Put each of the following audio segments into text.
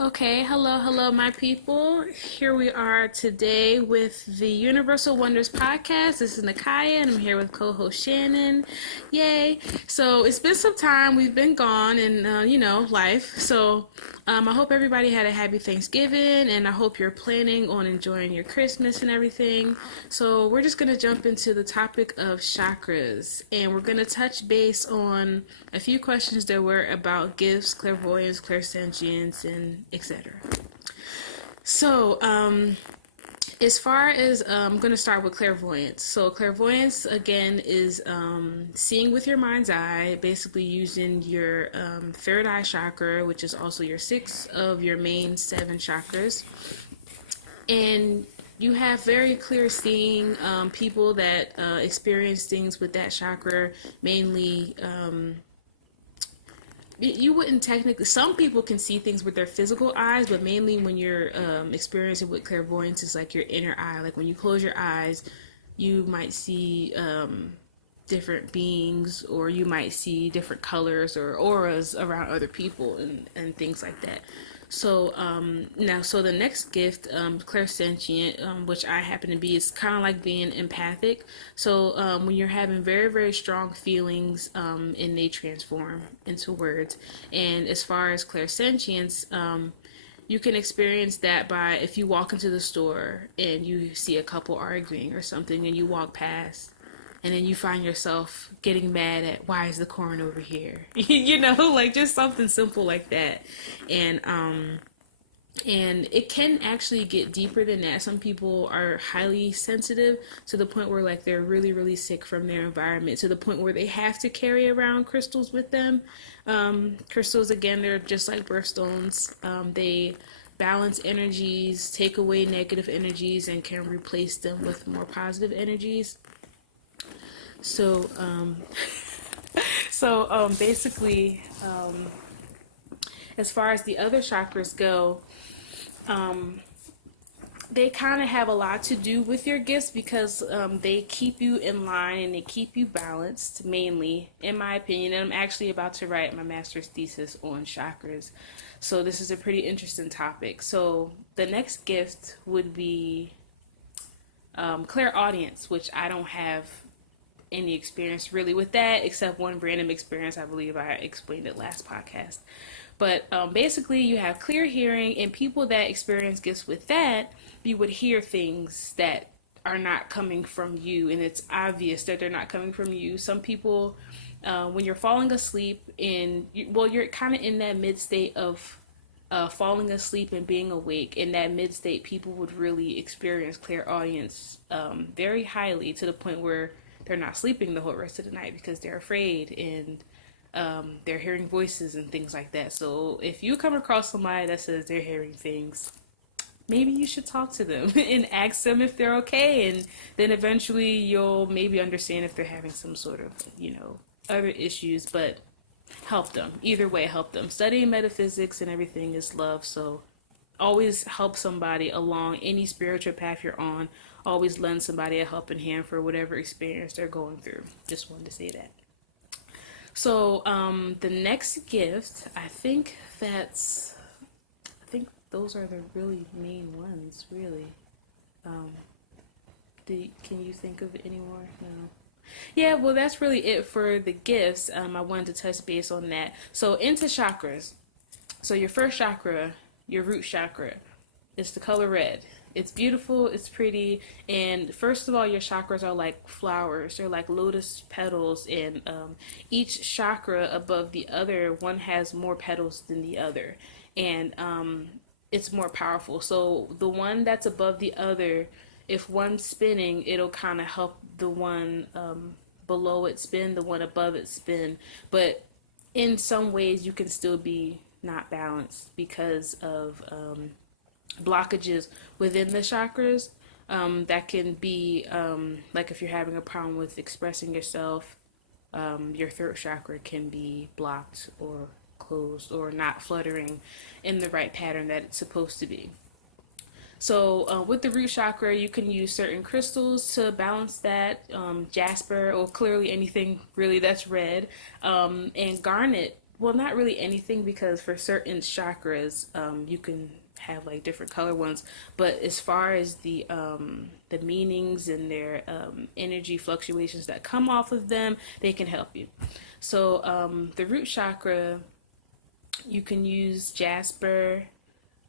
Okay, hello, my people. Here we are today with the Universal Wonders podcast. This is Nakaya, and I'm here with co-host Shannon. Yay! So it's been some time. We've been gone, and life. So I hope everybody had a happy Thanksgiving, and I hope you're planning on enjoying your Christmas and everything. So we're just gonna jump into the topic of chakras, and we're gonna touch base on a few questions that were about gifts, clairvoyance, clairsentience, and etc. So, as far as I'm going to start with clairvoyance. So, clairvoyance again is seeing with your mind's eye, basically using your third eye chakra, which is also your sixth of your main seven chakras. And you have very clear seeing people that experience things with that chakra, mainly. You wouldn't technically, some people can see things with their physical eyes, but mainly when you're experiencing with clairvoyance, it's like your inner eye. Like when you close your eyes, you might see different beings, or you might see different colors or auras around other people, and things like that. So so the next gift, clairsentient, which I happen to be, is kind of like being empathic. So when you're having very, very strong feelings, and they transform into words. And as far as clairsentience, you can experience that by, if you walk into the store and you see a couple arguing or something, and you walk past, and then you find yourself getting mad at, why is the corn over here? Like just something simple like that. And it can actually get deeper than that. Some people are highly sensitive to the point where, like, they're really, really sick from their environment, to the point where they have to carry around crystals with them. Crystals, again, they're just like birthstones. They balance energies, take away negative energies, and can replace them with more positive energies. So, basically, as far as the other chakras go, they kind of have a lot to do with your gifts, because they keep you in line and they keep you balanced, mainly, in my opinion. And I'm actually about to write my master's thesis on chakras. So this is a pretty interesting topic. So the next gift would be clairaudience, which I don't have any experience really with that, except one random experience. I believe I explained it last podcast. But basically, you have clear hearing, and people that experience gifts with that, you would hear things that are not coming from you, and it's obvious that they're not coming from you. Some people, when you're falling asleep, you're kind of in that mid state of falling asleep and being awake. In that mid state, people would really experience clairaudience very highly, to the point where they're not sleeping the whole rest of the night because they're afraid, and they're hearing voices and things like that. So if you come across somebody that says they're hearing things, maybe you should talk to them and ask them if they're okay, and then eventually you'll maybe understand if they're having some sort of, other issues. But help them. Either way, help them. Studying metaphysics and everything is love, so always help somebody along any spiritual path you're on. Always lend somebody a helping hand for whatever experience they're going through. Just wanted to say that. So the next gift, I think those are the really main ones, really. Can you think of any more? No. Yeah, well, that's really it for the gifts. I wanted to touch base on that. So into chakras. So your first chakra, your root chakra, is the color red. It's beautiful, it's pretty, and first of all, your chakras are like flowers. They're like lotus petals, and each chakra above the other, one has more petals than the other, and it's more powerful. So the one that's above the other, if one's spinning, it'll kind of help the one below it spin, the one above it spin. But in some ways, you can still be not balanced because of blockages within the chakras. That can be like if you're having a problem with expressing yourself, your throat chakra can be blocked or closed, or not fluttering in the right pattern that it's supposed to be. So with the root chakra, you can use certain crystals to balance that. Jasper, or clearly anything really that's red, and garnet well, not really anything, because for certain chakras, you can have like different color ones, but as far as the meanings and their energy fluctuations that come off of them, they can help you. So the root chakra, you can use jasper,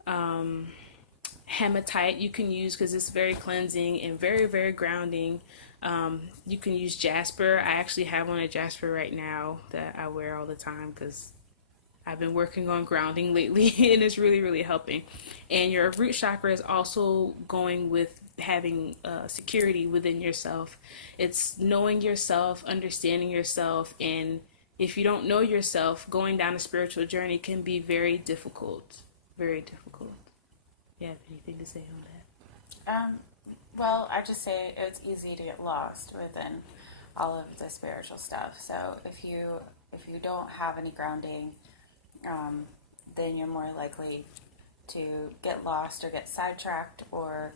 hematite. You can use, because it's very cleansing and very, very grounding. You can use jasper. I actually have on a jasper right now that I wear all the time because I've been working on grounding lately and it's really, really helping. And your root chakra is also going with having security within yourself. It's knowing yourself, understanding yourself, and if you don't know yourself, going down a spiritual journey can be very difficult. Very difficult. You have anything to say on that? Well, I just say it's easy to get lost within all of the spiritual stuff. So if you don't have any grounding, then you're more likely to get lost or get sidetracked or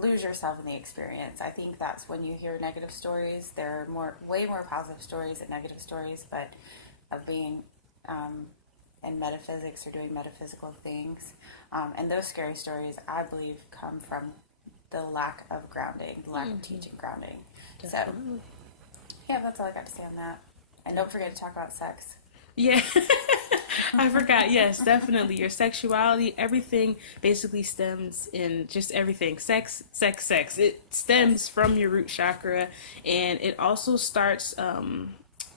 lose yourself in the experience. I think that's when you hear negative stories. There are way more positive stories than negative stories, but of being in metaphysics or doing metaphysical things. And those scary stories, I believe, come from the lack of grounding, the lack of teaching grounding. Definitely. So, yeah, that's all I got to say on that. And don't forget to talk about sex. Yeah, I forgot. Yes, definitely. Your sexuality, everything basically stems in just everything. Sex, sex, sex. It stems from your root chakra, and it also starts an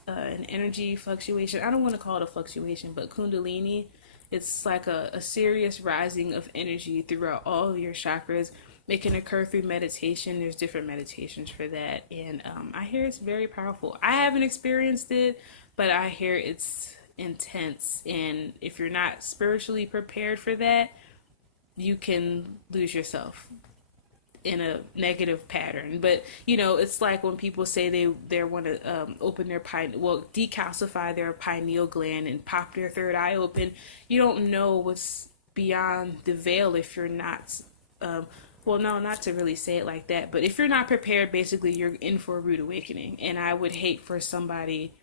energy fluctuation. I don't want to call it a fluctuation, but Kundalini. It's like a serious rising of energy throughout all of your chakras. It can occur through meditation. There's different meditations for that, and I hear it's very powerful. I haven't experienced it, but I hear it's intense, and if you're not spiritually prepared for that, you can lose yourself in a negative pattern. But it's like when people say they want to open their decalcify their pineal gland and pop their third eye open. You don't know what's beyond the veil if you're not well, no, not to really say it like that, but if you're not prepared, basically you're in for a rude awakening. And I would hate for somebody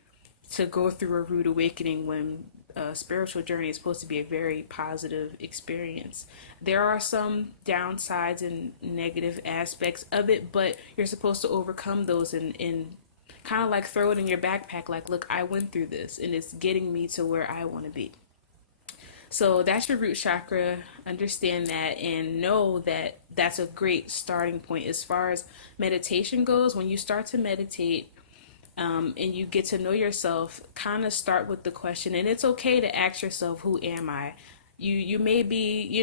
to go through a rude awakening when a spiritual journey is supposed to be a very positive experience. There are some downsides and negative aspects of it, but you're supposed to overcome those and kind of like throw it in your backpack, like, look, I went through this and it's getting me to where I want to be. So that's your root chakra. Understand that and know that that's a great starting point. As far as meditation goes, when you start to meditate and you get to know yourself, kind of start with the question, and it's okay to ask yourself, who am I? You may be,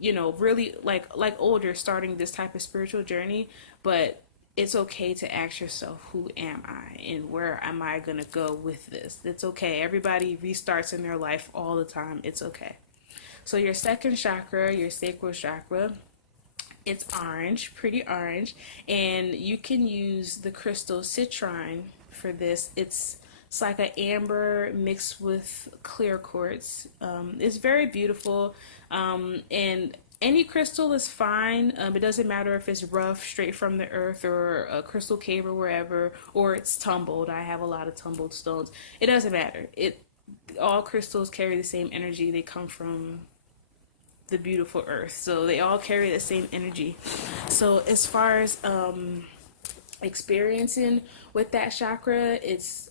really like older, starting this type of spiritual journey, but it's okay to ask yourself, who am I and where am I going to go with this? It's okay. Everybody restarts in their life all the time. It's okay. So your second chakra, your sacral chakra, it's orange, pretty orange, and you can use the crystal citrine for this. It's like an amber mixed with clear quartz. It's very beautiful, and any crystal is fine. It doesn't matter if it's rough, straight from the earth, or a crystal cave or wherever, or it's tumbled. I have a lot of tumbled stones. It doesn't matter. All crystals carry the same energy. They come from the beautiful earth, so they all carry the same energy. So as far as experiencing with that chakra, it's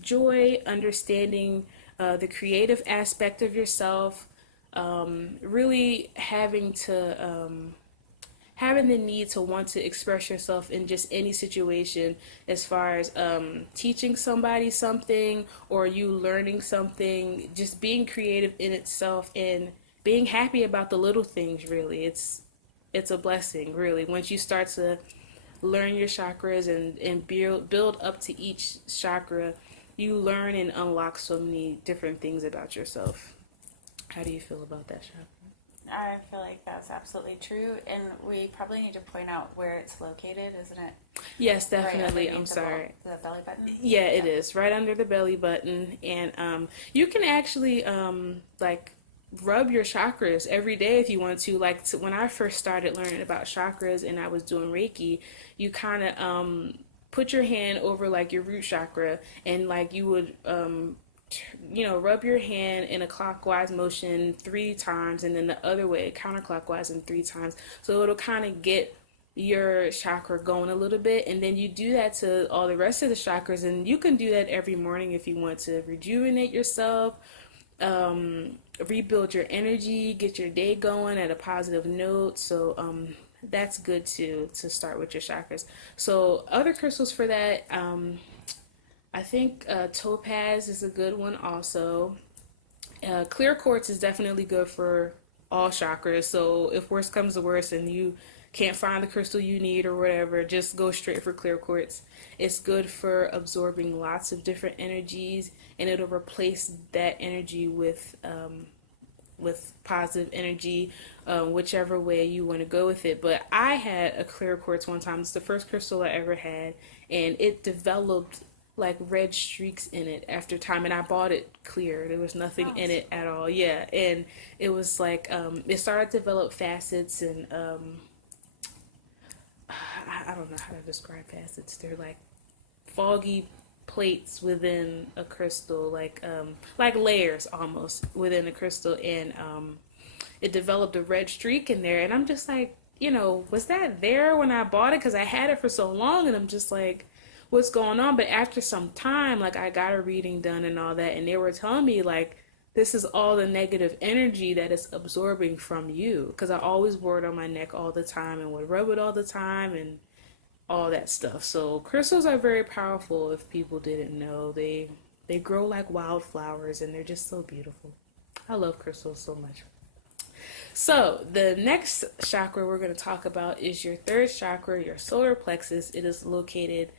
joy, understanding the creative aspect of yourself, really having the need to want to express yourself in just any situation, as far as teaching somebody something or you learning something, just being creative in itself and being happy about the little things. Really, it's a blessing, really, once you start to learn your chakras and build up to each chakra. You learn and unlock so many different things about yourself. How do you feel about that, chakra? I feel like that's absolutely true, and we probably need to point out where it's located, isn't it? Yes, definitely. I'm sorry. The belly button? Yeah, it is right under the belly button, and you can actually like rub your chakras every day if you want to. Like when I first started learning about chakras and I was doing Reiki, you kind of put your hand over like your root chakra and like you would rub your hand in a clockwise motion 3 times, and then the other way counterclockwise in 3 times. So it'll kind of get your chakra going a little bit, and then you do that to all the rest of the chakras, and you can do that every morning if you want to rejuvenate yourself, rebuild your energy, get your day going at a positive note. So that's good to start with your chakras. So other crystals for that, I think topaz is a good one also. Clear quartz is definitely good for all chakras. So if worst comes to worst and you can't find the crystal you need or whatever, just go straight for clear quartz. It's good for absorbing lots of different energies, and it'll replace that energy with positive energy, whichever way you want to go with it. But I had a clear quartz one time. It's the first crystal I ever had, and it developed like red streaks in it after time, and I bought it clear. There was nothing in it at all. Yeah, and it was like it started to develop facets, and I don't know how to describe facets. They're like foggy plates within a crystal, like layers almost within a crystal, and it developed a red streak in there, and I'm just like, was that there when I bought it? Because I had it for so long, and I'm just like, what's going on? But after some time, like, I got a reading done and all that, and they were telling me like, this is all the negative energy that it's absorbing from you, because I always wore it on my neck all the time and would rub it all the time and all that stuff. So crystals are very powerful. If people didn't know, they grow like wildflowers, and they're just so beautiful. I love crystals so much. So the next chakra we're going to talk about is your third chakra, your solar plexus. It is located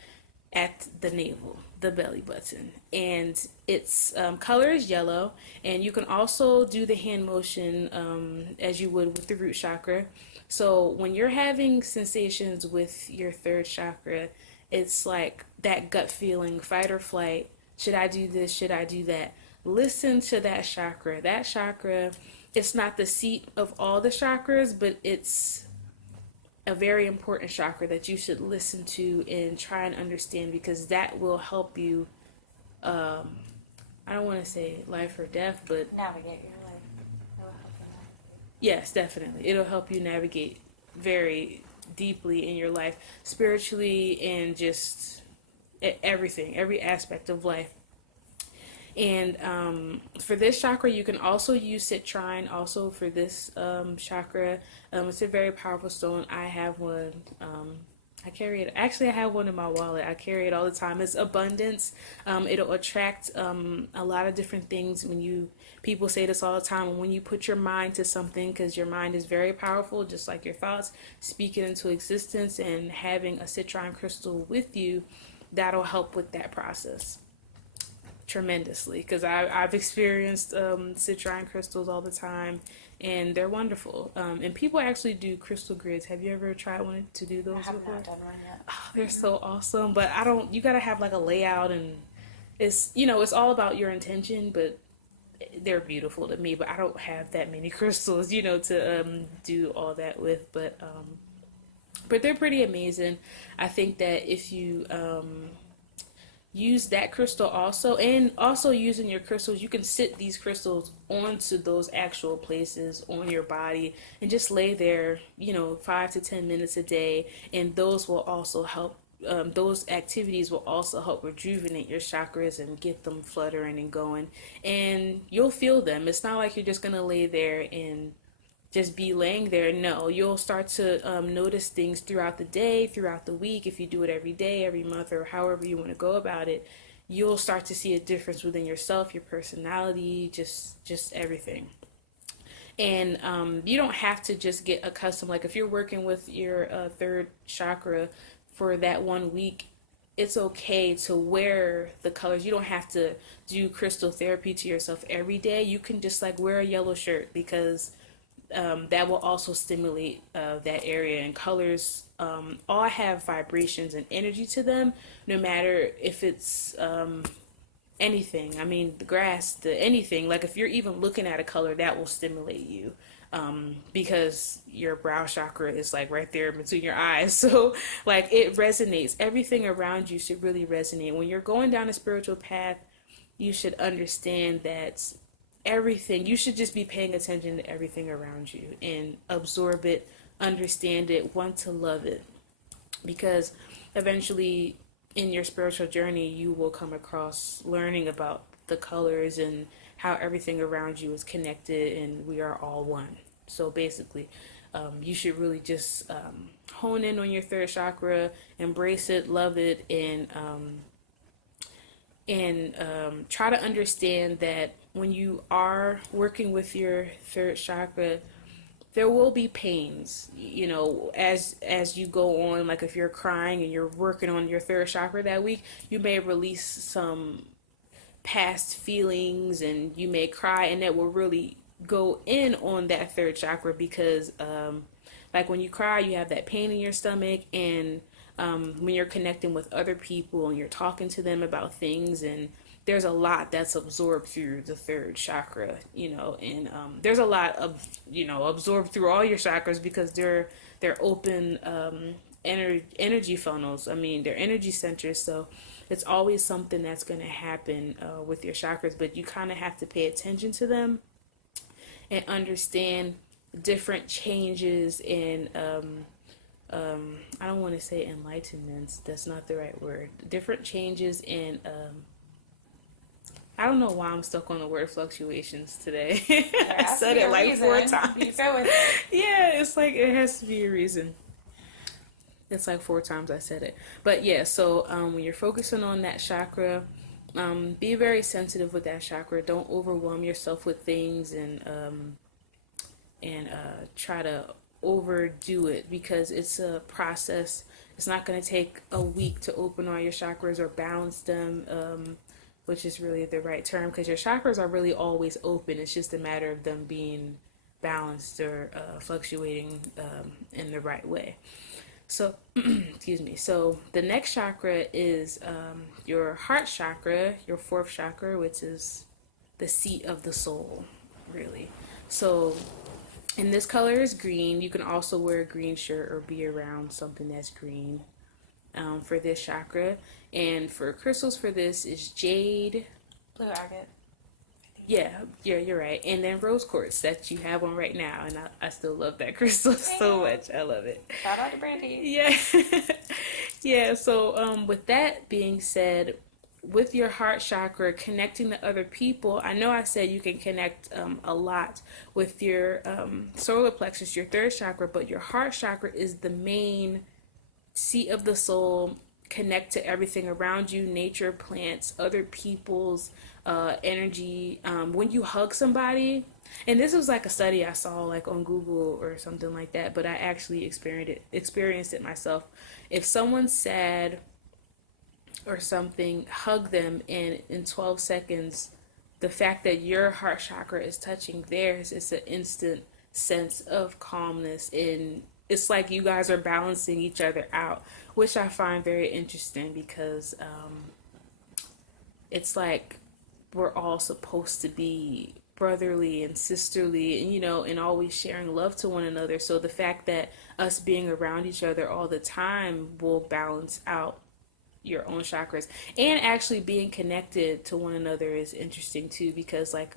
at the navel, the belly button, and its color is yellow. And you can also do the hand motion as you would with the root chakra. So when you're having sensations with your third chakra, it's like that gut feeling, fight or flight. Should I do this? Should I do that? Listen to that chakra. That chakra, it's not the seat of all the chakras, but it's a very important chakra that you should listen to and try and understand, because that will help you, I don't want to say life or death, but navigate your life. It will help you navigate. yes, definitely. It'll help you navigate very deeply in your life, spiritually, and just everything, every aspect of life. And for this chakra, you can also use citrine also for this chakra. It's a very powerful stone. I have one. I carry it. Actually, I have one in my wallet. I carry it all the time. It's abundance. It'll attract a lot of different things. People say this all the time. When you put your mind to something, because your mind is very powerful, just like your thoughts, speak it into existence, and having a citrine crystal with you, that'll help with that process tremendously, because I've experienced citrine crystals all the time, and they're wonderful. And people actually do crystal grids. Have you ever tried one to do those I have before? not done one yet. Oh, they're so awesome, but you gotta have like a layout, and it's all about your intention, but they're beautiful to me. But I don't have that many crystals, to do all that with, but they're pretty amazing. I think that if you use that crystal also, and also using your crystals, you can sit these crystals onto those actual places on your body and just lay there 5 to 10 minutes a day, and those will also help. Those activities will also help rejuvenate your chakras and get them fluttering and going, and you'll feel them. It's not like you're just gonna lay there and just be laying there. No, you'll start to notice things throughout the day, throughout the week. If you do it every day, every month, or however you want to go about it, you'll start to see a difference within yourself, your personality, just everything. And you don't have to just get accustomed. Like if you're working with your third chakra for that 1 week, it's okay to wear the colors. You don't have to do crystal therapy to yourself every day. You can just like wear a yellow shirt, because that will also stimulate that area. And colors all have vibrations and energy to them, no matter if it's anything. I mean, the grass, anything. Like if you're even looking at a color, that will stimulate you, because your brow chakra is like right there between your eyes. So like it resonates. Everything around you should really resonate. When you're going down a spiritual path, you should understand that everything, you should just be paying attention to everything around you and absorb it, understand it, want to love it. Because eventually in your spiritual journey, you will come across learning about the colors and how everything around you is connected and we are all one. So basically, you should really just hone in on your third chakra, embrace it, love it, and try to understand that when you are working with your third chakra, there will be pains, as you go on. Like if you're crying and you're working on your third chakra that week, you may release some past feelings and you may cry, and that will really go in on that third chakra because like when you cry, you have that pain in your stomach, and when you're connecting with other people and you're talking to them about things, and there's a lot that's absorbed through the third chakra, and there's a lot of, absorbed through all your chakras because they're open energy funnels. I mean, they're energy centers, so it's always something that's going to happen with your chakras, but you kind of have to pay attention to them and understand different changes in I don't want to say enlightenments, that's not the right word, different changes in I don't know why I'm stuck on the word fluctuations today. I said it like reason. 4 times. You go with it. Yeah, it's like it has to be a reason. It's like 4 times I said it. But yeah, so when you're focusing on that chakra, be very sensitive with that chakra. Don't overwhelm yourself with things and try to overdo it, because it's a process. It's not going to take a week to open all your chakras or balance them, which is really the right term, because your chakras are really always open. It's just a matter of them being balanced or fluctuating in the right way. So, excuse me. So the next chakra is your heart chakra, your 4th chakra, which is the seat of the soul, really. So, and this color is green. You can also wear a green shirt or be around something that's green for this chakra. And for crystals for this is jade, Blue agate. yeah, you're right. And then rose quartz that you have on right now. And I still love that crystal so much. I love it. Shout out to Brandy. Yeah. Yeah, so with that being said, with your heart chakra, connecting to other people, I know I said you can connect a lot with your solar plexus, your third chakra, but your heart chakra is the main seat of the soul. Connect to everything around you, nature, plants, other people's energy. When you hug somebody, and this was like a study I saw like on Google or something like that, but I actually experienced it myself. If someone's sad or something, hug them, and in 12 seconds, the fact that your heart chakra is touching theirs, it's an instant sense of calmness, and it's like you guys are balancing each other out, which I find very interesting because it's like we're all supposed to be brotherly and sisterly, and and always sharing love to one another. So the fact that us being around each other all the time will balance out your own chakras, and actually being connected to one another is interesting too, because like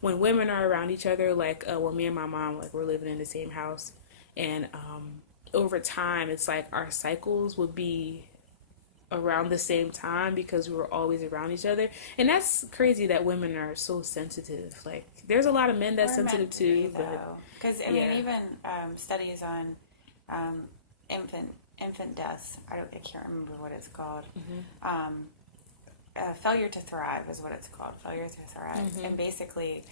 when women are around each other, like when me and my mom, like we're living in the same house, and over time it's like our cycles would be around the same time because we were always around each other. And that's crazy that women are so sensitive. Like there's a lot of men that's sensitive too, but because I mean even studies on infant deaths, I can't remember what it's called. Failure to thrive is what it's called. Failure to thrive. And basically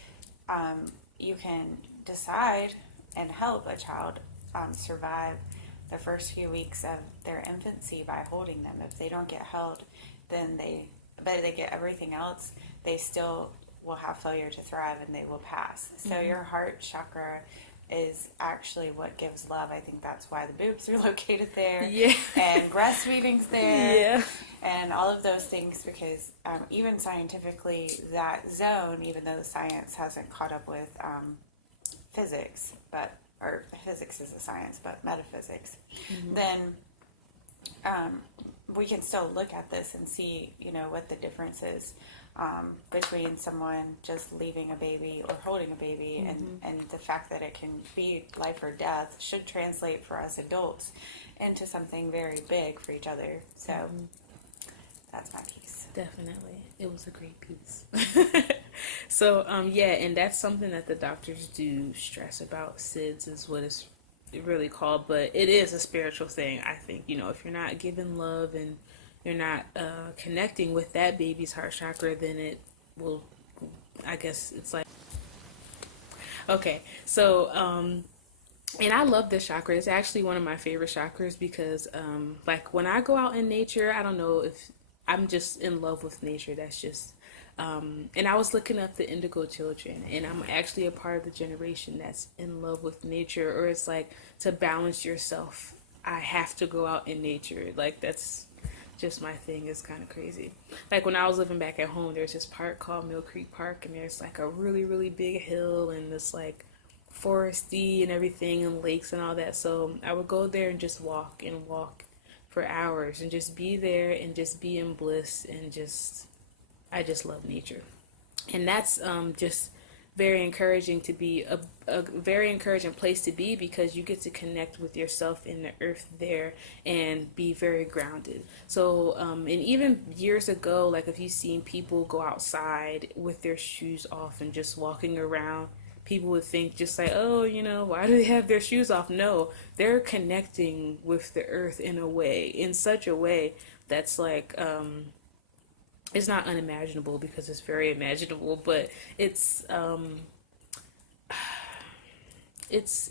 you can decide and help a child survive the first few weeks of their infancy by holding them. If they don't get held, then they get everything else, they still will have failure to thrive and they will pass. So your heart chakra is actually what gives love. I think that's why the boobs are located there. Yeah. And breastfeeding's there. Yeah. And all of those things, because even scientifically, that zone, even though the science hasn't caught up with physics, or physics is a science, but metaphysics, then we can still look at this and see, what the difference is between someone just leaving a baby or holding a baby, and the fact that it can be life or death should translate for us adults into something very big for each other. So that's my piece. Definitely. It was a great piece. So, yeah, and that's something that the doctors do stress about. SIDS is what it's really called, but it is a spiritual thing. I think, if you're not giving love and you're not connecting with that baby's heart chakra, then it will, I guess it's like, okay, so, and I love this chakra. It's actually one of my favorite chakras because, like, when I go out in nature, I don't know if I'm just in love with nature. That's just, and I was looking up the Indigo Children, and I'm actually a part of the generation that's in love with nature, or it's like to balance yourself, I have to go out in nature. Like, that's just my thing. It's kind of crazy. Like, when I was living back at home, there's this park called Mill Creek Park, and there's like a really, really big hill, and this like foresty and everything, and lakes and all that. So I would go there and just walk and walk for hours and just be there and just be in bliss, and I just love nature. And that's just very encouraging to be a very encouraging place to be, because you get to connect with yourself in the earth there and be very grounded. So and even years ago, like, if you've seen people go outside with their shoes off and just walking around, people would think just like, oh, why do they have their shoes off? No, they're connecting with the earth in such a way that's like, it's not unimaginable, because it's very imaginable, but it's just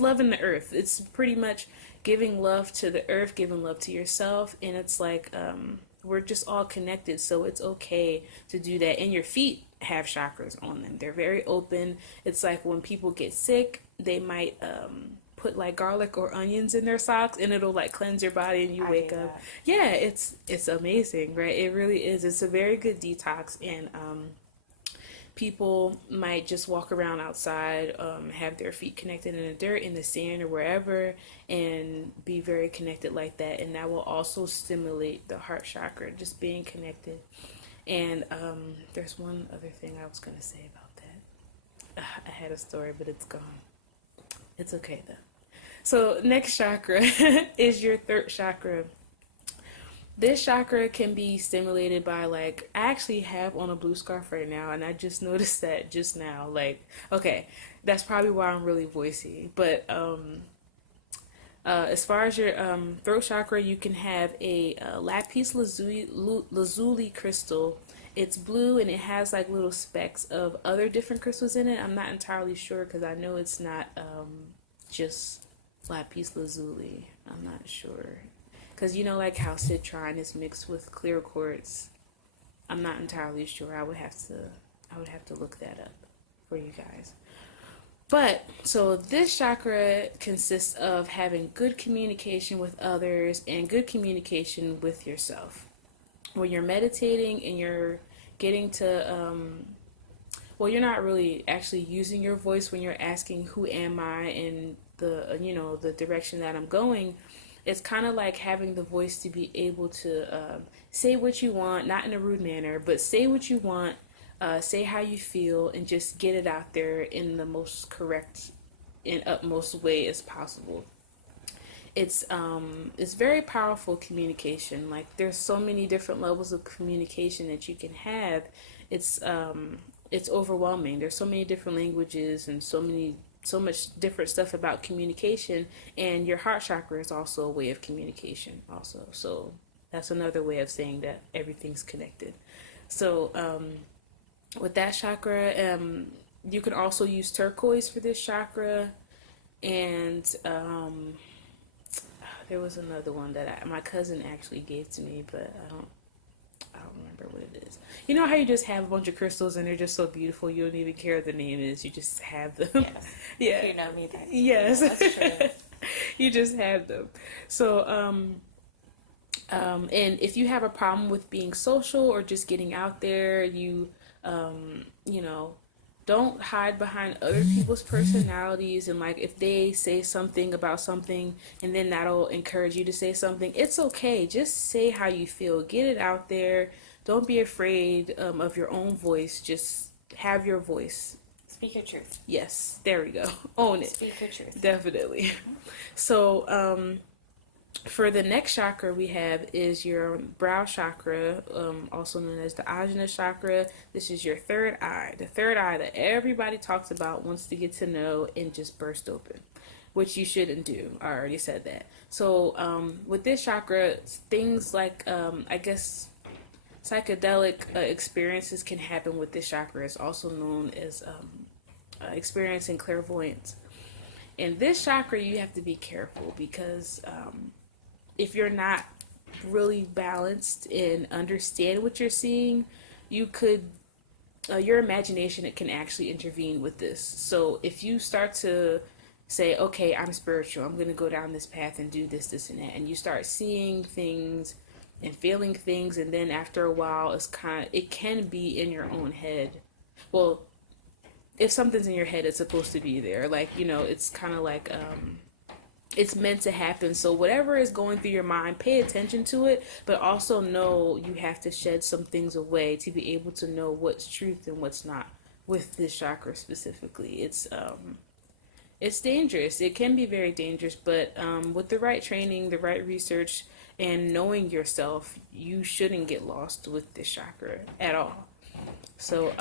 loving the earth. It's pretty much giving love to the earth, giving love to yourself, and it's like, we're just all connected, so it's okay to do that. And your feet have chakras on them. They're very open. It's like when people get sick, they might put like garlic or onions in their socks, and it'll like cleanse your body, and you wake up. Yeah, it's amazing, right? It really is. It's a very good detox, and people might just walk around outside, have their feet connected in the dirt, in the sand, or wherever, and be very connected like that. And that will also stimulate the heart chakra, just being connected. And there's one other thing I was going to say about that. I had a story, but it's gone. It's okay, though. So next chakra is your third chakra. This chakra can be stimulated by, like, I actually have on a blue scarf right now, and I just noticed that just now. Like, okay, that's probably why I'm really voicey. But as far as your throat chakra, you can have a lapis lazuli crystal. It's blue, and it has like little specks of other different crystals in it. I'm not entirely sure, because I know it's not just lapis lazuli. I'm not sure. Because like how citrine is mixed with clear quartz. I'm not entirely sure. I would have to look that up for you guys. But so this chakra consists of having good communication with others and good communication with yourself. When you're meditating and you're getting to you're not really actually using your voice when you're asking who am I and the direction that I'm going. It's kind of like having the voice to be able to say what you want, not in a rude manner, but say what you want, say how you feel, and just get it out there in the most correct and utmost way as possible. It's very powerful communication. Like, there's so many different levels of communication that you can have. It's overwhelming. There's so many different languages and so much different stuff about communication, and your heart chakra is also a way of communication also. So that's another way of saying that everything's connected. So with that chakra, you can also use turquoise for this chakra, and there was another one that my cousin actually gave to me, but I don't remember what it is. You know how you just have a bunch of crystals and they're just so beautiful, you don't even care what the name is, you just have them. Yes. Yeah. You know me. Yes. That's true. You just have them. So and if you have a problem with being social or just getting out there, you Don't hide behind other people's personalities, and like if they say something about something and then that'll encourage you to say something, it's okay. Just say how you feel. Get it out there. Don't be afraid of your own voice. Just have your voice. Speak your truth. Yes, there we go. Own it. Speak your truth. Definitely. So, for the next chakra we have is your brow chakra, also known as the Ajna chakra. This is your third eye. The third eye that everybody talks about, wants to get to know, and just burst open, which you shouldn't do. I already said that. So with this chakra, things like, I guess, psychedelic experiences can happen with this chakra. It's also known as experiencing clairvoyance. In this chakra, you have to be careful because if you're not really balanced and understand what you're seeing, you could, your imagination, it can actually intervene with this. So if you start to say, okay, I'm spiritual, I'm going to go down this path and do this, this, and that, and you start seeing things and feeling things, and then after a while, it can be in your own head. Well, if something's in your head, it's supposed to be there. Like, it's kind of like, it's meant to happen. So whatever is going through your mind, pay attention to it, but also know you have to shed some things away to be able to know what's truth and what's not with this chakra specifically. It's dangerous. It can be very dangerous, but with the right training, the right research, and knowing yourself, you shouldn't get lost with this chakra at all. So,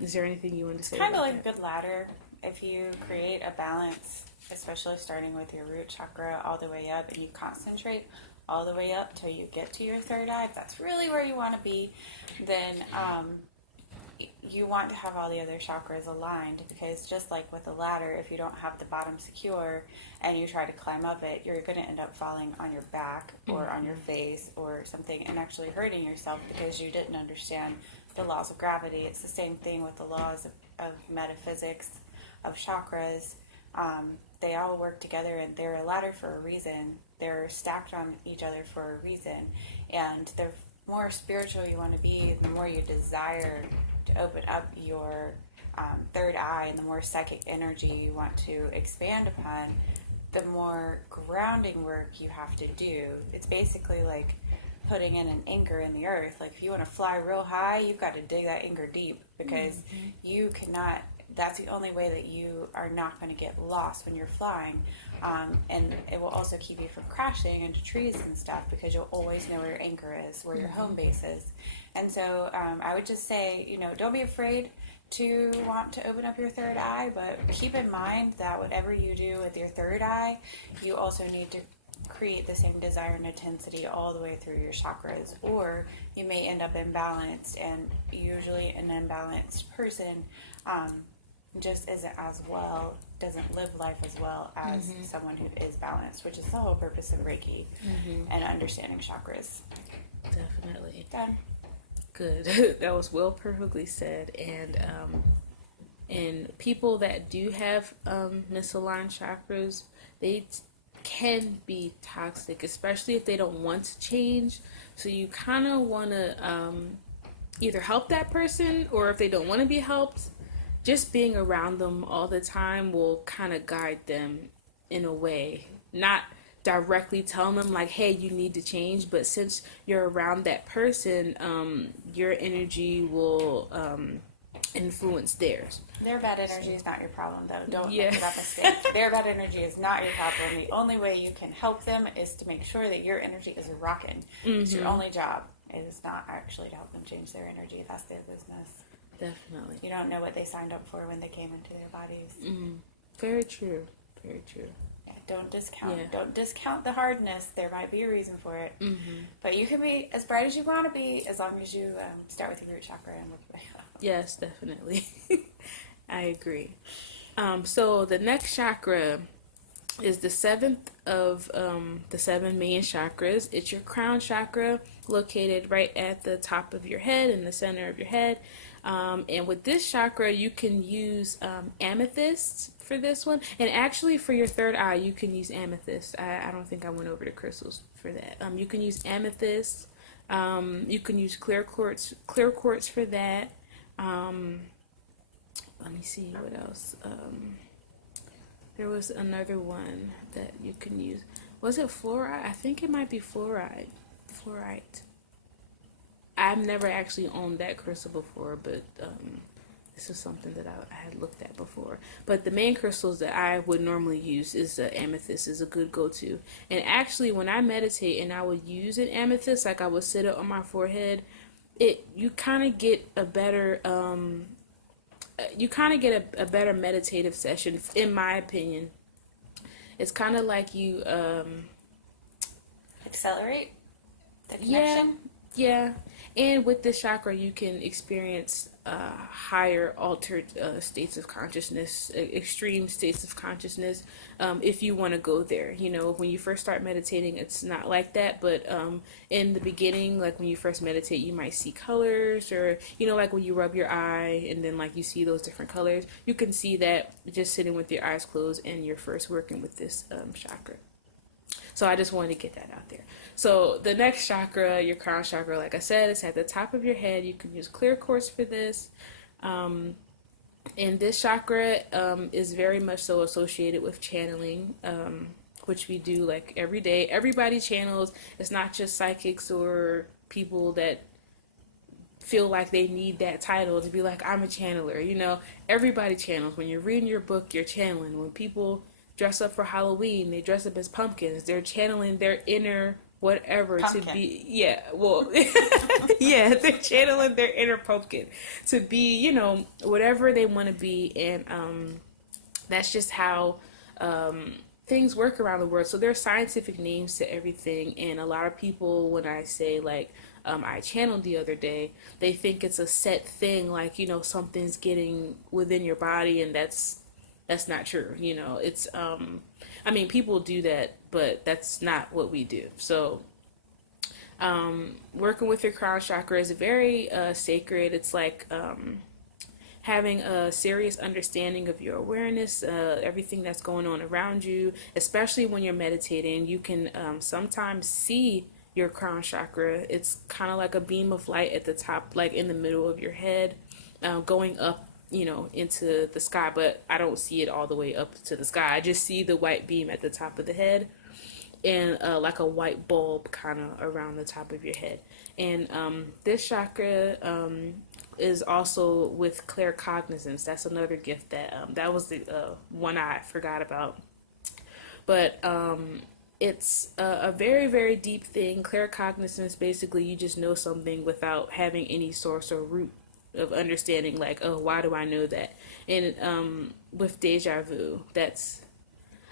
is there anything you want to say? Kind of like a good ladder. If you create a balance, especially starting with your root chakra all the way up, and you concentrate all the way up till you get to your third eye, if that's really where you want to be, then you want to have all the other chakras aligned, because just like with the ladder, if you don't have the bottom secure and you try to climb up it, you're going to end up falling on your back or on your face or something and actually hurting yourself because you didn't understand the laws of gravity. It's the same thing with the laws of metaphysics, of chakras. They all work together, and they're a ladder for a reason. They're stacked on each other for a reason, and the more spiritual you want to be, the more you desire to open up your third eye, and the more psychic energy you want to expand upon, the more grounding work you have to do. It's basically like putting in an anchor in the earth. Like if you want to fly real high, you've got to dig that anchor deep, because you cannot, that's the only way that you are not going to get lost when you're flying. And it will also keep you from crashing into trees and stuff, because you'll always know where your anchor is, where your home base is. And so I would just say, don't be afraid to want to open up your third eye, but keep in mind that whatever you do with your third eye, you also need to create the same desire and intensity all the way through your chakras, or you may end up imbalanced, and usually an imbalanced person just isn't as well, doesn't live life as well as someone who is balanced, which is the whole purpose of Reiki and understanding chakras. Definitely. Done. Good. That was perfectly said. And people that do have misaligned chakras, they can be toxic, especially if they don't want to change. So you kind of want to either help that person, or if they don't want to be helped, just being around them all the time will kind of guide them in a way. Not directly telling them like, hey, you need to change, but since you're around that person, your energy will influence theirs. Their bad energy is not your problem, though. Don't make that mistake. Their bad energy is not your problem. The only way you can help them is to make sure that your energy is rocking. It's your only job. It is not actually to help them change their energy. That's their business. Definitely. You don't know what they signed up for when they came into their bodies. Very true. Very true. Yeah, don't discount. Yeah. Don't discount the hardness. There might be a reason for it. But you can be as bright as you want to be, as long as you start with your root chakra and work your way up. Yes, definitely. I agree. So the next chakra is the seventh of the seven main chakras. It's your crown chakra, located right at the top of your head, in the center of your head. And with this chakra, you can use amethyst for this one. And actually, for your third eye, you can use amethyst. I don't think I went over to crystals for that. You can use amethyst. You can use clear quartz for that. let me see what else. There was another one that you can use. Was it fluoride? I think it might be fluoride. Fluorite. I've never actually owned that crystal before, but this is something that I had looked at before. But the main crystals that I would normally use is the amethyst is a good go-to. And actually, when I meditate and I would use an amethyst, like I would sit it on my forehead, you kind of get a better a better meditative session, in my opinion. It's kind of like you accelerate the connection. Yeah. And with this chakra, you can experience higher altered states of consciousness, extreme states of consciousness, if you want to go there. You know, when you first start meditating, it's not like that. But in the beginning, like when you first meditate, you might see colors, or, you know, like when you rub your eye and then like you see those different colors. You can see that just sitting with your eyes closed and you're first working with this chakra. So I just wanted to get that out there. So the next chakra, your crown chakra, like I said, it's at the top of your head. You can use clear quartz for this. And this chakra is very much so associated with channeling, which we do like every day. Everybody channels. It's not just psychics or people that feel like they need that title to be like, I'm a channeler. You know, everybody channels. When you're reading your book, you're channeling. When people dress up for Halloween, they dress up as pumpkins. They're channeling their inner whatever pumpkin. To be, they're channeling their inner pumpkin to be, you know, whatever they want to be. And that's just how things work around the world. So there are scientific names to everything, and a lot of people, when I say like I channeled the other day, they think it's a set thing, like, you know, something's getting within your body, and that's not true. You know, it's I mean, people do that, but that's not what we do. So working with your crown chakra is very sacred. It's like having a serious understanding of your awareness, everything that's going on around you, especially when you're meditating. You can sometimes see your crown chakra. It's kind of like a beam of light at the top, like in the middle of your head, going up, you know, into the sky, but I don't see it all the way up to the sky. I just see the white beam at the top of the head, and like a white bulb kind of around the top of your head. And this chakra is also with claircognizance. That's another gift that that was the one I forgot about. But it's a very, very deep thing. Claircognizance, basically, you just know something without having any source or root of understanding, like, oh, why do I know that? And with deja vu,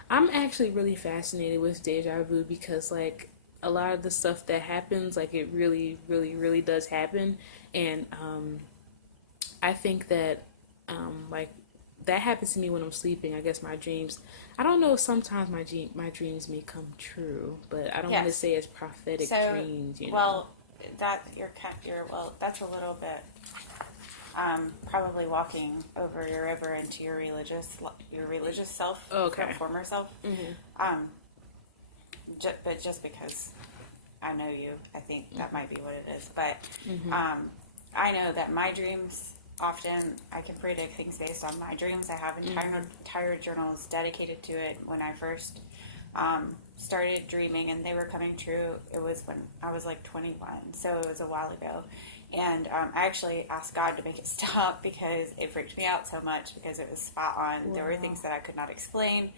I'm actually really fascinated with deja vu, because like a lot of the stuff that happens, like it really, really, really does happen. And I think that like that happens to me when I'm sleeping. I guess my dreams, I don't know, sometimes my dreams may come true, but I don't want to say it's prophetic dreams, you know. Well, that that's a little bit probably walking over your river into your religious self, your former self. Mm-hmm. But just because I know you, I think that might be what it is. But I know that my dreams, often I can predict things based on my dreams. I have entire journals dedicated to it. When I first started dreaming and they were coming true, it was when I was like 21, so it was a while ago. And I actually asked God to make it stop because it freaked me out so much, because it was spot on. Wow. There were things that I could not explain.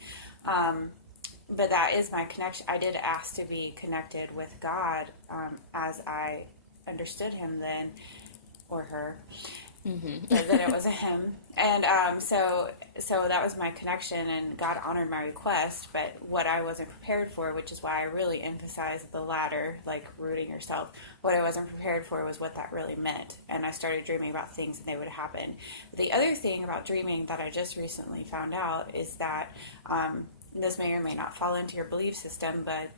But that is my connection. I did ask to be connected with God as I understood him then, or her. Mm-hmm. But then it was a him. And so that was my connection, and God honored my request. But what I wasn't prepared for, which is why I really emphasize the latter, like rooting yourself, what I wasn't prepared for was what that really meant. And I started dreaming about things and they would happen. The other thing about dreaming that I just recently found out is that this may or may not fall into your belief system, but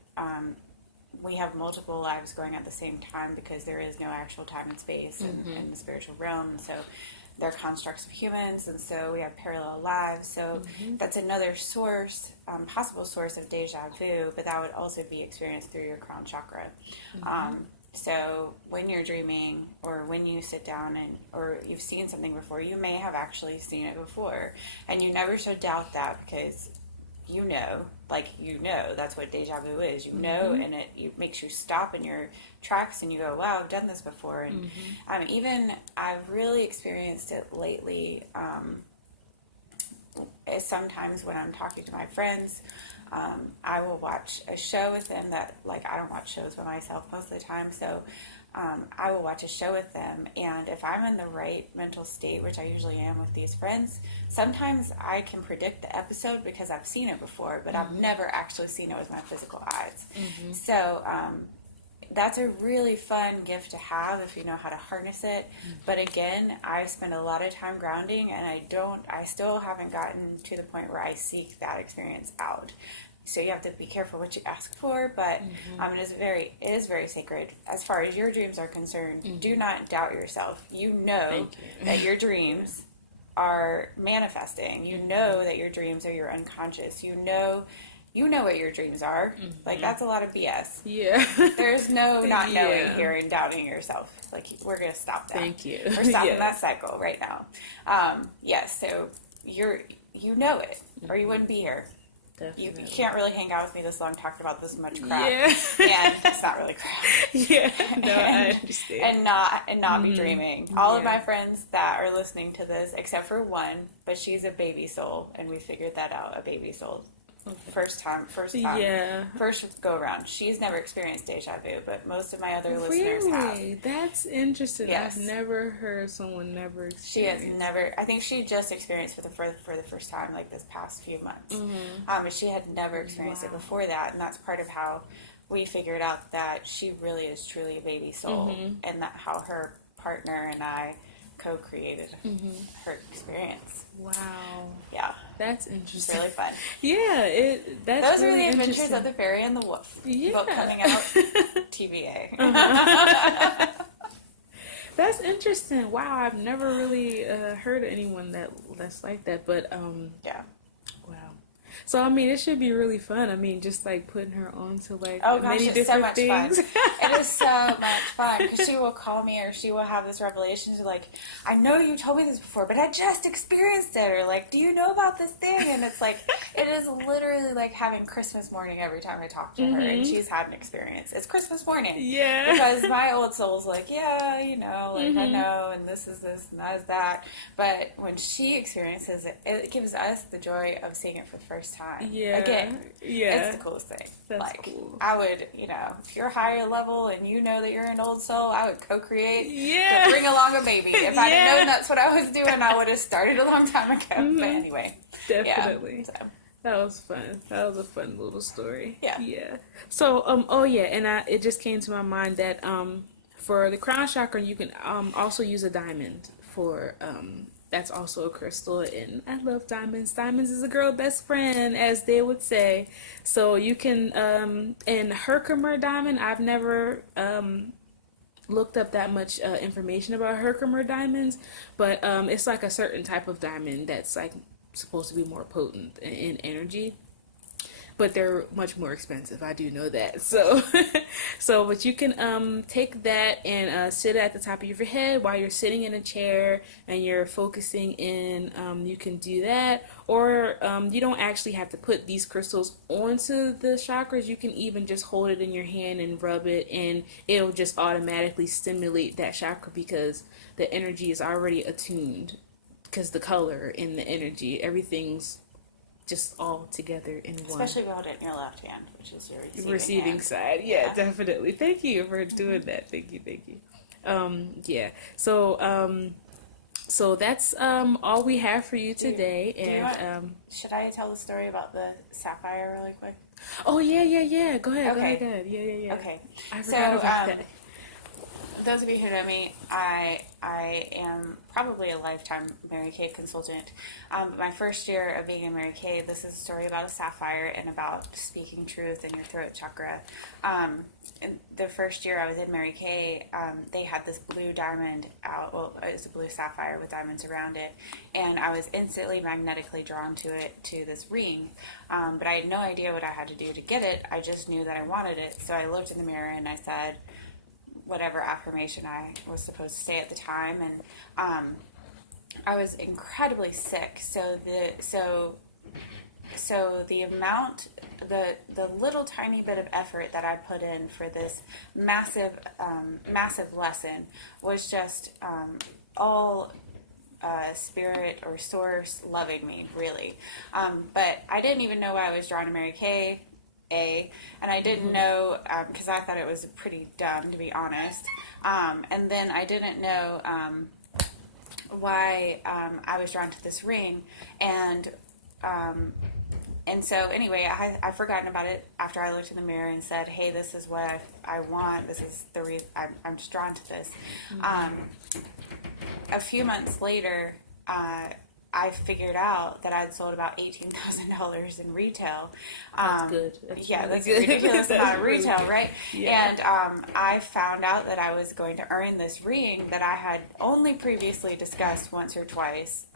we have multiple lives going at the same time, because there is no actual time and space in the spiritual realm. So they're constructs of humans, and so we have parallel lives. So that's another source, possible source of deja vu, but that would also be experienced through your crown chakra. So when you're dreaming, or when you sit down or you've seen something before, you may have actually seen it before, and you never should doubt that, because that's what deja vu is. And it makes you stop in your tracks, and you go, wow, I've done this before. And even I've really experienced it lately. Sometimes when I'm talking to my friends, I will watch a show with them that, like, I don't watch shows by myself most of the time, so I will watch a show with them, and if I'm in the right mental state, which I usually am with these friends, sometimes I can predict the episode because I've seen it before, but I've never actually seen it with my physical eyes. So that's a really fun gift to have if you know how to harness it. But again, I spend a lot of time grounding, and I still haven't gotten to the point where I seek that experience out. So you have to be careful what you ask for, but it is very sacred. As far as your dreams are concerned, do not doubt yourself. You know that your dreams are manifesting. You know that your dreams are your unconscious. You know what your dreams are. Like, that's a lot of BS. Yeah. There's no not knowing here and doubting yourself. Like, we're going to stop that. Thank you. We're stopping that cycle right now. So you know it, or you wouldn't be here. You can't really hang out with me this long talking about this much crap. Yeah. And it's not really crap. Yeah. No, I understand. And not be dreaming. All of my friends that are listening to this, except for one, but she's a baby soul, and we figured that out, a baby soul. First go around. She's never experienced deja vu, but most of my other listeners have. That's interesting. Yes. I've never heard someone never experienced. She has never. I think she just experienced for the first time, like this past few months. But she had never experienced it before that, and that's part of how we figured out that she really is truly a baby soul, and that how her partner and I co-created her experience. Wow. Yeah. That's interesting. It's really fun. Yeah, those are the Adventures of the Fairy and the Wolf. Yeah. Book coming out. TBA. That's interesting. Wow, I've never really heard of anyone that's like that. But yeah. Wow. So I mean, it should be really fun. I mean, just like putting her on to like many it's different so much things. Fun. It is so much fun, because she will call me, or she will have this revelation. She's like, I know you told me this before, but I just experienced it. Or like, do you know about this thing? And it's like, it is literally like having Christmas morning every time I talk to her, and she's had an experience. It's Christmas morning. Yeah. Because my old soul's like, yeah, I know, and this is this and that is that. But when she experiences it, it gives us the joy of seeing it for the first time. Yeah. Again, yeah. it's the coolest thing. That's cool. I would, if you're higher level and you know that you're an old soul, I would co-create Yeah. to bring along a baby. If I'd have known that's what I was doing, I would have started a long time ago. But anyway. Definitely. Yeah, so. That was fun. That was a fun little story. Yeah. Yeah. So, it just came to my mind that for the crown chakra, you can also use a diamond for that's also a crystal, and I love diamonds. Diamonds is a girl best friend, as they would say. So you can and Herkimer diamond, I've never looked up that much information about Herkimer diamonds, but it's like a certain type of diamond that's like supposed to be more potent in energy, but they're much more expensive. I do know that. So but you can take that and sit at the top of your head while you're sitting in a chair and you're focusing in. You can do that, or you don't actually have to put these crystals onto the chakras. You can even just hold it in your hand and rub it, and it'll just automatically stimulate that chakra because the energy is already attuned, because the color and the energy, everything's just all together in one. Especially if you hold it in your left hand, which is your receiving hand. side. Yeah, definitely. Thank you for doing that. Thank you. Yeah. So that's all we have for you today. Should I tell the story about the sapphire really quick? Oh yeah. Go ahead. Okay. Go ahead. Yeah. Okay. I forgot about that. Those of you who know me, I am probably a lifetime Mary Kay consultant. My first year of being in Mary Kay, this is a story about a sapphire and about speaking truth in your throat chakra. In the first year I was in Mary Kay, they had this blue diamond out. Well, it was a blue sapphire with diamonds around it, and I was instantly magnetically drawn to this ring. But I had no idea what I had to do to get it. I just knew that I wanted it. So I looked in the mirror and I said, whatever affirmation I was supposed to say at the time, and I was incredibly sick. So the amount, the little tiny bit of effort that I put in for this massive lesson was just all spirit or source loving me, really. But I didn't even know why I was drawn to Mary Kay, and I didn't know, because I thought it was pretty dumb, to be honest. And then I didn't know why I was drawn to this ring, and so anyway, I've forgotten about it after I looked in the mirror and said, hey, this is what I want. This is the reason I'm just drawn to this. A few months later, I figured out that I'd sold about $18,000 in retail. That's good. That's that's really a ridiculous amount of retail, really right? Yeah. And I found out that I was going to earn this ring that I had only previously discussed once or twice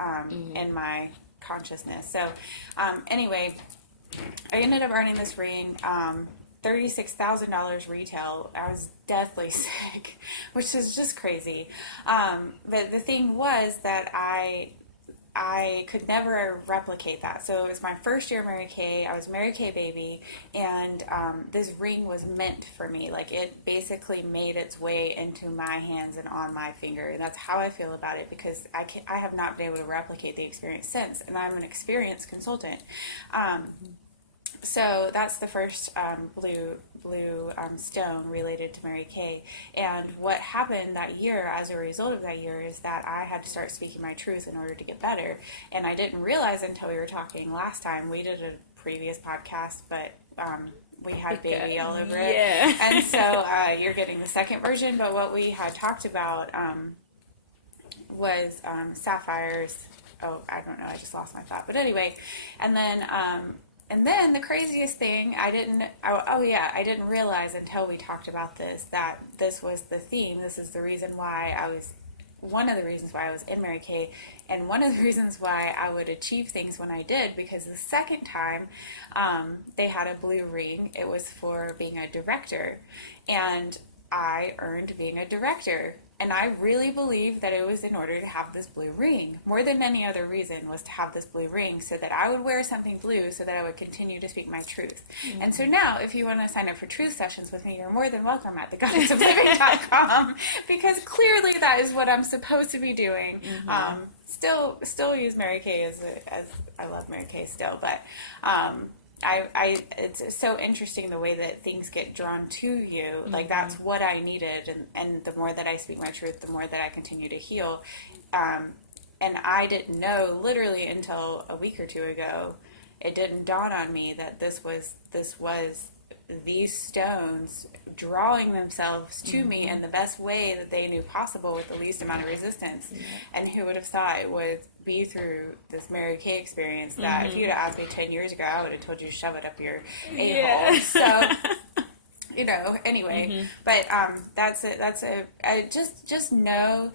in my consciousness. So anyway, I ended up earning this ring. $36,000 retail. I was deathly sick, which is just crazy. But the thing was that I could never replicate that. So it was my first year Mary Kay. I was Mary Kay baby, and this ring was meant for me. Like, it basically made its way into my hands and on my finger, and that's how I feel about it, because I have not been able to replicate the experience since, and I'm an experienced consultant. So that's the first blue stone related to Mary Kay. And what happened that year as a result of that year is that I had to start speaking my truth in order to get better. And I didn't realize until we were talking last time. We did a previous podcast, but we had baby all over it. Yeah. And so you're getting the second version. But what we had talked about was sapphires. Oh, I don't know. I just lost my thought. But anyway, and then the craziest thing, I didn't realize until we talked about this, that this was the theme. This is the reason why one of the reasons why I was in Mary Kay, and one of the reasons why I would achieve things when I did, because the second time they had a blue ring. It was for being a director, and I earned being a director. And I really believe that it was in order to have this blue ring. More than any other reason was to have this blue ring so that I would wear something blue so that I would continue to speak my truth. Mm-hmm. And so now, if you want to sign up for truth sessions with me, you're more than welcome at thegoddessofliving.com, because clearly that is what I'm supposed to be doing. Mm-hmm. Still use Mary Kay as I love Mary Kay still, but it's so interesting the way that things get drawn to you. Mm-hmm. Like, that's what I needed, and the more that I speak my truth, the more that I continue to heal. And I didn't know, literally until a week or two ago, it didn't dawn on me that this was these stones drawing themselves to me in the best way that they knew possible with the least amount of resistance. Mm-hmm. And who would have thought it would be through this Mary Kay experience that if you'd asked me 10 years ago, I would have told you to shove it up your a-hole. So, anyway, but just know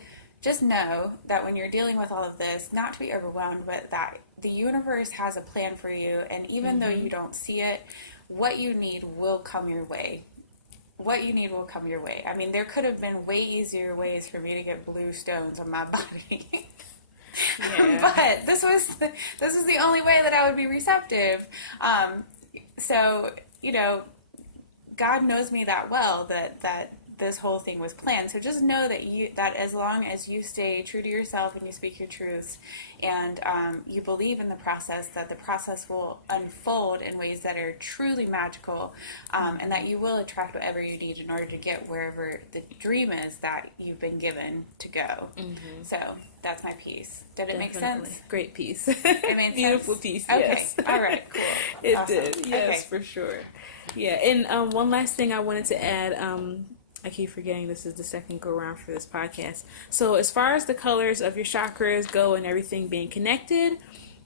that when you're dealing with all of this, not to be overwhelmed, but that the universe has a plan for you, and even though you don't see it, what you need will come your way. What you need will come your way. I mean, there could have been way easier ways for me to get blue stones on my body. Yeah. But this was the only way that I would be receptive. So, God knows me that well that this whole thing was planned. So just know that as long as you stay true to yourself and you speak your truths, and you believe in the process, that the process will unfold in ways that are truly magical, and that you will attract whatever you need in order to get wherever the dream is that you've been given to go. Mm-hmm. So that's my piece. Did it make sense? Great piece. It made Beautiful sense? piece. Okay. Yes. All right. Cool. It Awesome. did. Yes, okay. For sure. Yeah. And one last thing I wanted to add. I keep forgetting this is the second go around for this podcast. So as far as the colors of your chakras go and everything being connected,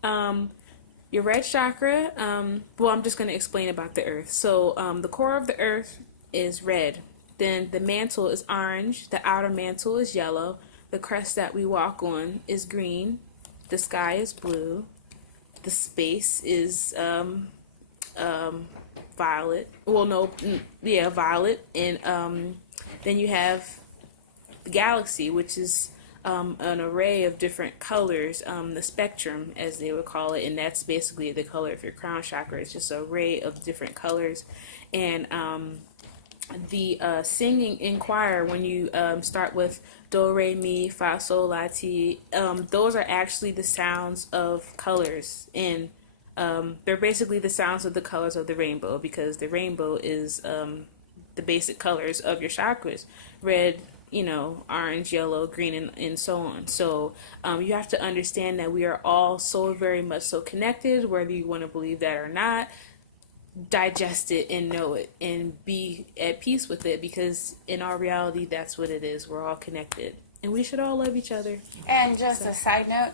your red chakra, I'm just going to explain about the earth. So the core of the earth is red. Then the mantle is orange. The outer mantle is yellow. The crest that we walk on is green. The sky is blue. The space is violet. Violet. And Then you have the galaxy, which is an array of different colors, the spectrum, as they would call it, and that's basically the color of your crown chakra. It's just an array of different colors. And the singing in choir, when you start with do, re, mi, fa, sol, la, ti, those are actually the sounds of colors. And they're basically the sounds of the colors of the rainbow, because the rainbow is the basic colors of your chakras: red, orange, yellow, green, and so on. So you have to understand that we are all so very much so connected, whether you want to believe that or not. Digest it and know it and be at peace with it, because in our reality, that's what it is. We're all connected. And we should all love each other. And just a side note,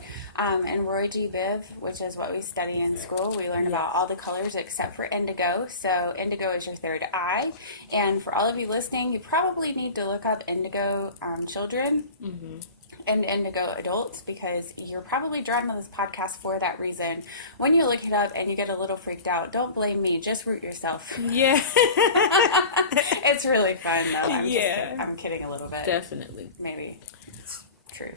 in Roy G. Biv, which is what we study in school, we learn about all the colors except for indigo. So indigo is your third eye. And for all of you listening, you probably need to look up indigo children and indigo adults, because you're probably drawn to this podcast for that reason. When you look it up and you get a little freaked out, don't blame me. Just root yourself. Yeah. It's really fun, though. I'm kidding a little bit. Definitely. Maybe. It's true.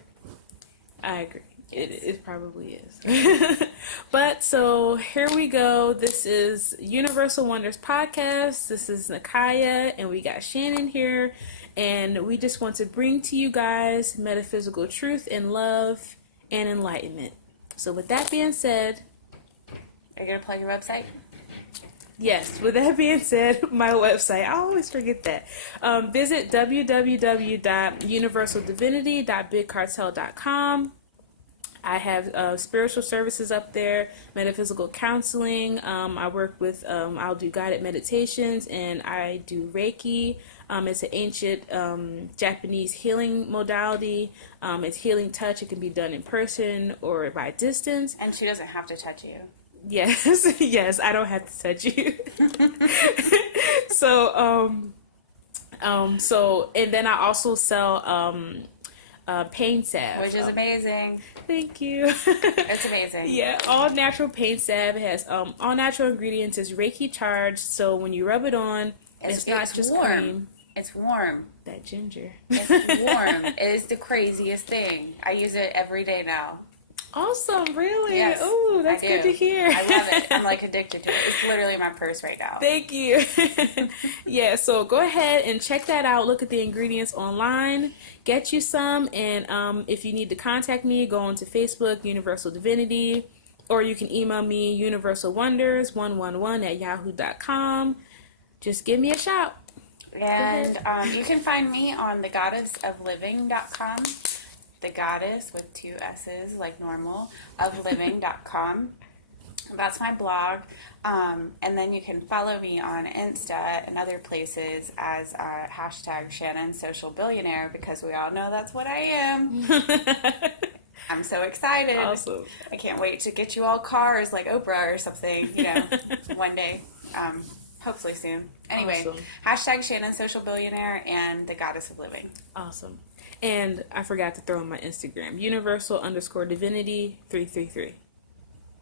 I agree. It probably is. But so here we go. This is Universal Wonders Podcast. This is Nakaya, and we got Shannon here. And we just want to bring to you guys metaphysical truth and love and enlightenment. So with that being said... Are you going to plug your website? Yes, with that being said, my website, I always forget that. Visit www.universaldivinity.bigcartel.com. I have spiritual services up there, metaphysical counseling. I work with, I'll do guided meditations, and I do Reiki. It's an ancient Japanese healing modality. It's healing touch. It can be done in person or by distance. And she doesn't have to touch you. Yes, yes, I don't have to touch you. So, and then I also sell pain salve, which is amazing. Thank you. It's amazing. Yeah, all natural pain salve. It has all natural ingredients. It's Reiki charged, so when you rub it on, it's not just warm. cream. It's warm. That ginger. It's warm. It is the craziest thing. I use it every day now. Awesome, really? Yes, Oh, that's good to hear. I love it. I'm like addicted to it. It's literally in my purse right now. Thank you. Yeah, so go ahead and check that out. Look at the ingredients online. Get you some. And if you need to contact me, go onto Facebook, Universal Divinity. Or you can email me, universalwonders111@yahoo.com. Just give me a shout. And you can find me on thegoddessofliving.com. The goddess with 2 S's, like normal, of living.com. That's my blog. And then you can follow me on Insta and other places as hashtag Shannon Social Billionaire, because we all know that's what I am. I'm so excited. Awesome. I can't wait to get you all cars like Oprah or something, one day. Hopefully soon. Anyway, awesome. Hashtag Shannon Social Billionaire and the Goddess of Living. Awesome. And I forgot to throw in my Instagram, Universal_Divinity333.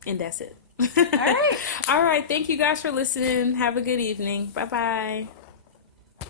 And that's it. All right. All right. Thank you guys for listening. Have a good evening. Bye-bye.